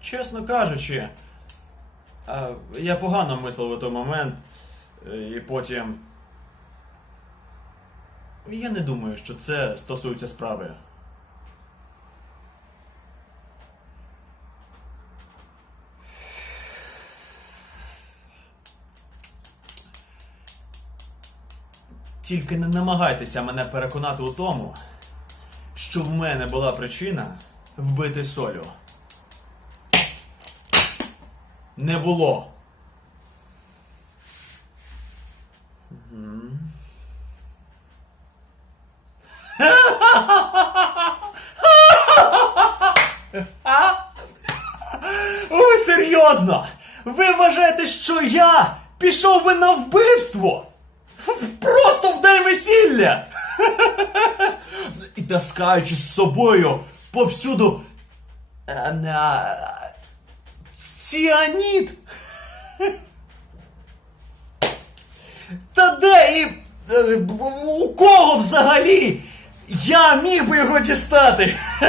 Чесно кажучи, я погано мислив у той момент, е, і потім. Я не думаю, що це стосується справи. Тільки не намагайтеся мене переконати у тому, що в мене була причина вбити солю. Не було. Ой, серйозно! Ви вважаєте, що я пішов би на вбивство? Просто в день весілля! Таскаючи з собою повсюду. е. Ціаніт! Та де і. е, У кого взагалі? Я міг би його дістати!